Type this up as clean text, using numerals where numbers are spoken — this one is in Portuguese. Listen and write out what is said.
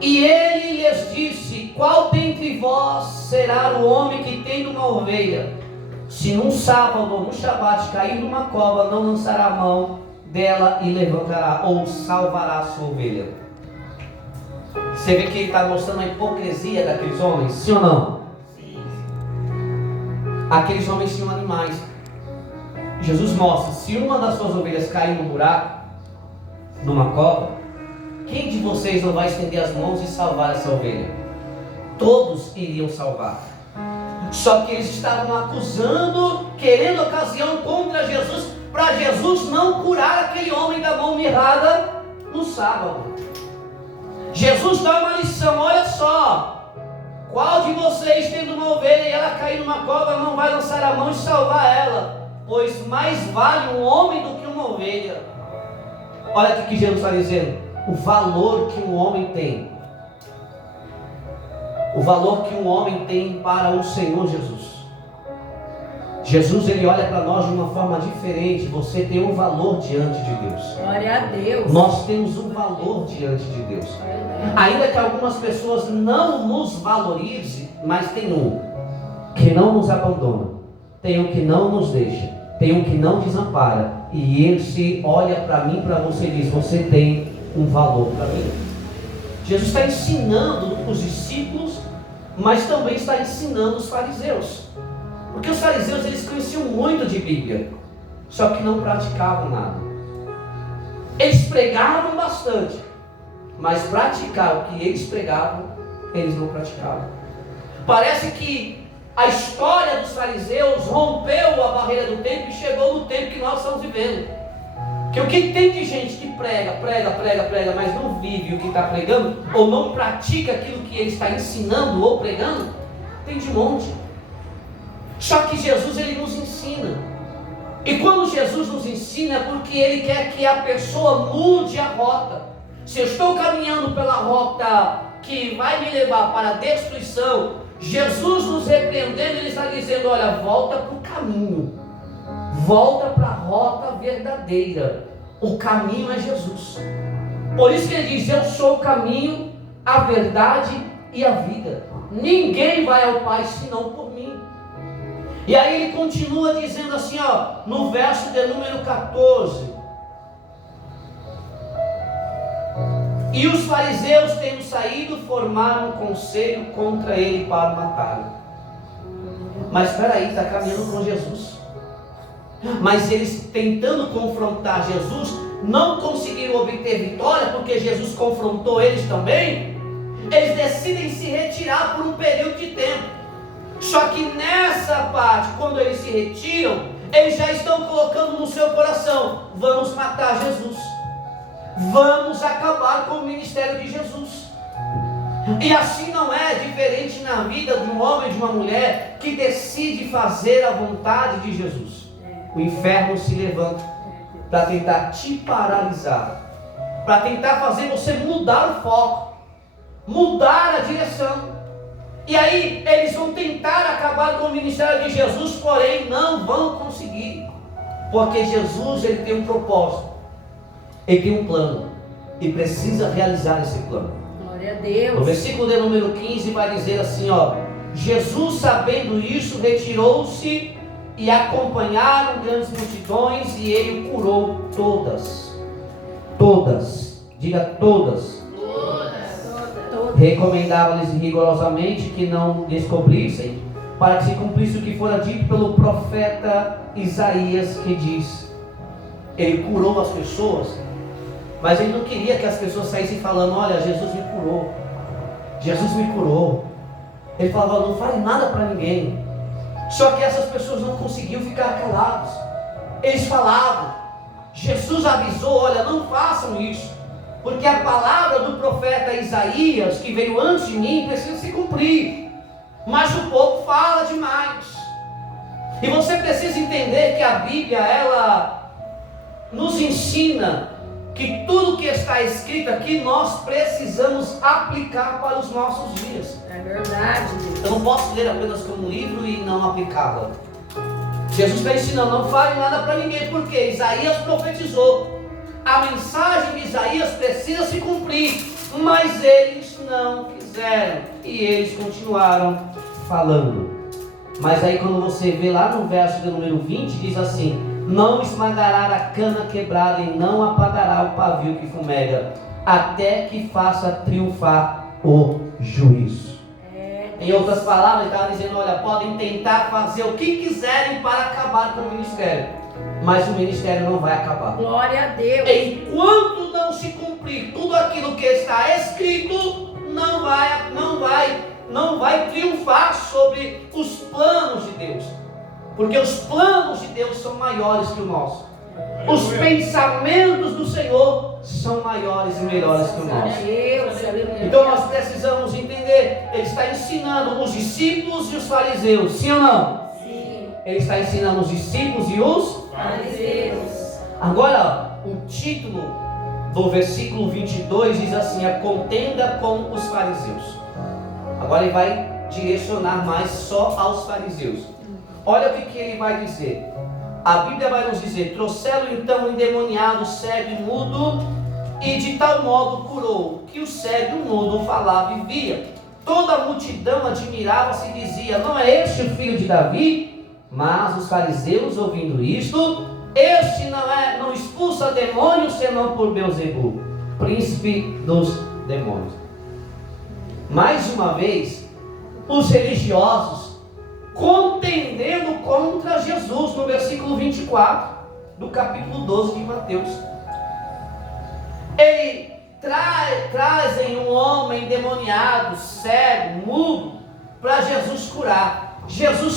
E ele lhes disse: qual dentre vós será o homem que tendo uma ovelha, se num sábado ou num shabat cair numa cova, não lançará a mão dela e levantará ou salvará a sua ovelha? Você vê que ele está mostrando a hipocrisia daqueles homens, sim ou não? Sim. Aqueles homens tinham animais. Jesus mostra: se uma das suas ovelhas cair num buraco, numa cova, quem de vocês não vai estender as mãos e salvar essa ovelha? Todos iriam salvar. Só que eles estavam acusando, querendo ocasião contra Jesus, para Jesus não curar aquele homem da mão mirrada no sábado. Jesus dá uma lição: olha só, qual de vocês tendo uma ovelha e ela cair numa cova não vai lançar a mão e salvar ela? Pois mais vale um homem do que uma ovelha. Olha o que Jesus está dizendo: o valor que um homem tem, o valor que um homem tem para o Senhor Jesus. Jesus, ele olha para nós de uma forma diferente. Você tem um valor diante de Deus. Glória a Deus. Nós temos um valor diante de Deus. Ainda que algumas pessoas não nos valorizem, mas tem um que não nos abandona, tem um que não nos deixa, tem um que não desampara. E ele se olha para mim, para você, e diz: você tem um valor para mim. Jesus está ensinando os discípulos, mas também está ensinando os fariseus. Porque os fariseus, eles conheciam muito de Bíblia, só que não praticavam nada. Eles pregavam bastante, mas praticar o que eles pregavam, eles não praticavam. Parece que a história dos fariseus rompeu a barreira do tempo e chegou no tempo que nós estamos vivendo. Que o que tem de gente que prega, mas não vive o que está pregando, ou não pratica aquilo que ele está ensinando ou pregando, tem de monte. Só que Jesus, ele nos ensina. E quando Jesus nos ensina, é porque ele quer que a pessoa mude a rota. Se eu estou caminhando pela rota que vai me levar para a destruição, Jesus nos repreendendo, ele está dizendo: olha, volta para o caminho, volta para a rota verdadeira. O caminho é Jesus. Por isso que ele diz: eu sou o caminho, a verdade e a vida. Ninguém vai ao Pai senão por mim. E aí ele continua dizendo assim, ó, no verso de número 14: e os fariseus, tendo saído, formaram um conselho contra ele para matá-lo. Mas espera aí, está caminhando com Jesus. Mas eles, tentando confrontar Jesus, não conseguiram obter vitória, porque Jesus confrontou eles também. Eles decidem se retirar por um período de tempo. Só que nessa parte, quando eles se retiram, eles já estão colocando no seu coração: vamos matar Jesus, vamos acabar com o ministério de Jesus. E assim não é diferente na vida de um homem e de uma mulher que decide fazer a vontade de Jesus. O inferno se levanta para tentar te paralisar, para tentar fazer você mudar o foco, mudar a direção. E aí eles vão tentar acabar com o ministério de Jesus, porém não vão conseguir, porque Jesus, ele tem um propósito, ele tem um plano, e precisa realizar esse plano. Glória a Deus. No versículo de número 15 vai dizer assim, ó: Jesus, sabendo isso, retirou-se e acompanharam grandes multidões, e ele curou todas, diga todas. Recomendava-lhes rigorosamente que não descobrissem, para que se cumprisse o que fora dito pelo profeta Isaías, que diz: ele curou as pessoas, mas ele não queria que as pessoas saíssem falando: olha, Jesus me curou, Jesus me curou. Ele falava: não fale nada para ninguém. Só que essas pessoas não conseguiam ficar calados. Eles falavam. Jesus avisou: olha, não façam isso, porque a palavra do profeta Isaías, que veio antes de mim, precisa se cumprir. Mas o povo fala demais. E você precisa entender que a Bíblia, ela nos ensina que tudo que está escrito aqui, nós precisamos aplicar para os nossos dias. É verdade. Eu não posso ler apenas como um livro e não aplicá-la. Jesus está ensinando: não fale nada para ninguém, porque Isaías profetizou. A mensagem de Isaías precisa se cumprir, Mas eles não quiseram e eles continuaram falando. Mas aí quando você vê lá no verso de número 20, diz assim: não esmagará a cana quebrada e não apagará o pavio que fumega, até que faça triunfar o juízo. Em outras palavras, ele estava dizendo: olha, podem tentar fazer o que quiserem para acabar com o ministério, mas o ministério não vai acabar. Glória a Deus. Enquanto não se cumprir tudo aquilo que está escrito, não vai triunfar sobre os planos de Deus, porque os planos de Deus são maiores que o nosso. Os pensamentos do Senhor são maiores e melhores que o nosso. Então nós precisamos entender, ele está ensinando os discípulos e os fariseus, sim ou não? Sim. Ele está ensinando os discípulos e os Fariseus. Agora, o título do versículo 22 diz assim: a contenda com os fariseus. Agora ele vai direcionar mais só aos fariseus. Olha o que ele vai dizer. A Bíblia vai nos dizer: trouxeram então o endemoniado cego e mudo, e de tal modo curou, que o cego e o mudo falava e via. Toda a multidão admirava-se e dizia: não é este o filho de Davi? Mas os fariseus, ouvindo isto: este não expulsa demônios, senão por Beelzebu, príncipe dos demônios. Mais uma vez, os religiosos contendendo contra Jesus, no versículo 24 do capítulo 12 de Mateus. Ele trazem um homem endemoniado, cego, mudo, para Jesus curar. Jesus